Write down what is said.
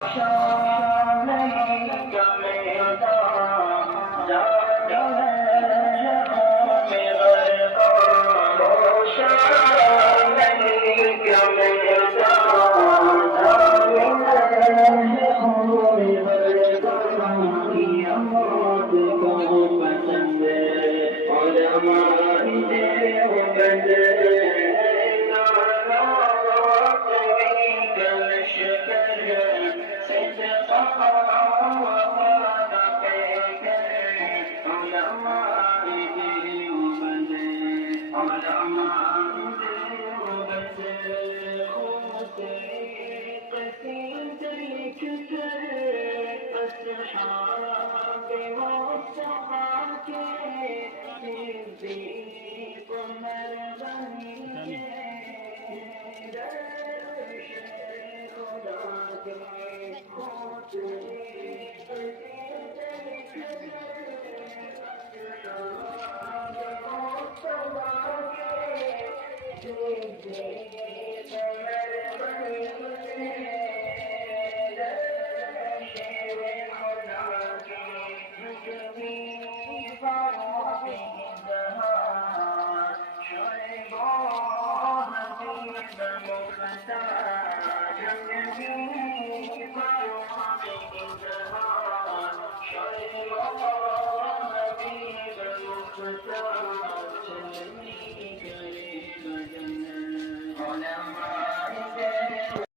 शाम नहीं कमेगा जाने में गरका शाम नहीं कमेगा जाने में गरका ये मौत को पसंद और हमारी देवबंद Thank you.